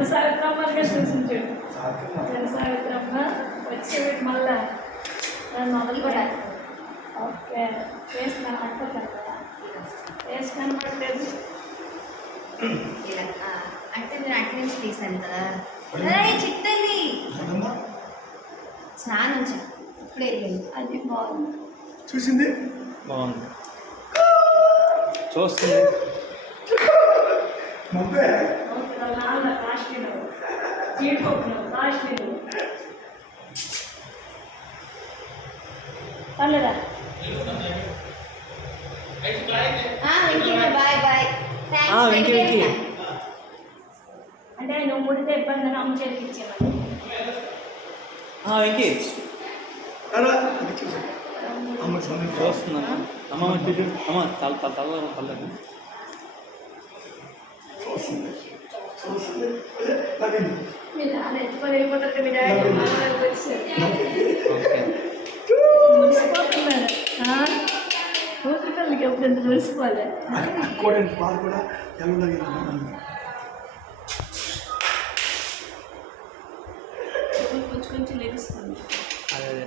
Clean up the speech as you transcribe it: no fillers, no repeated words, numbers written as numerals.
చిన్న సావిత్రమ్మ చూసించాడు. చిన్న సావిత్రమ్మ వచ్చేవాటి మళ్ళా మొదలు కూడా ఓకే ఫేస్ కనపడతారు కదా, ఫేస్ కనపడలేదు. అంటే నేను అటు నుంచి తీసాను కదా. చిట్టండి స్నానం ఇప్పుడే అది బాగుంది, చూసింది బాగుంది, చూస్తుంది. కాశ్మీర్ జీడిపప్పులు కాశ్మీర్ పర్లేదా? Bye bye. వెంకీ వెంకీ అంటే నువ్వు ముడితే ఇబ్బంది అని అమ్మ చేతికి ఇచ్చేవాళ్ళు. వెంకీ అమ్మ చూస్తుందమ్మా. అమ్మ చూసి అమ్మ తల తల తల తల్లేదు. మీరు నాన్న ఎత్తుకొని వెళ్ళిపోతుంది, మీ డాడీ మురిసిపోతున్నారు. కూతురు పిల్లలకి ఎప్పుడు ఎంత మురిసిపోలే. కొంచెం లెగుస్తుంది. అదే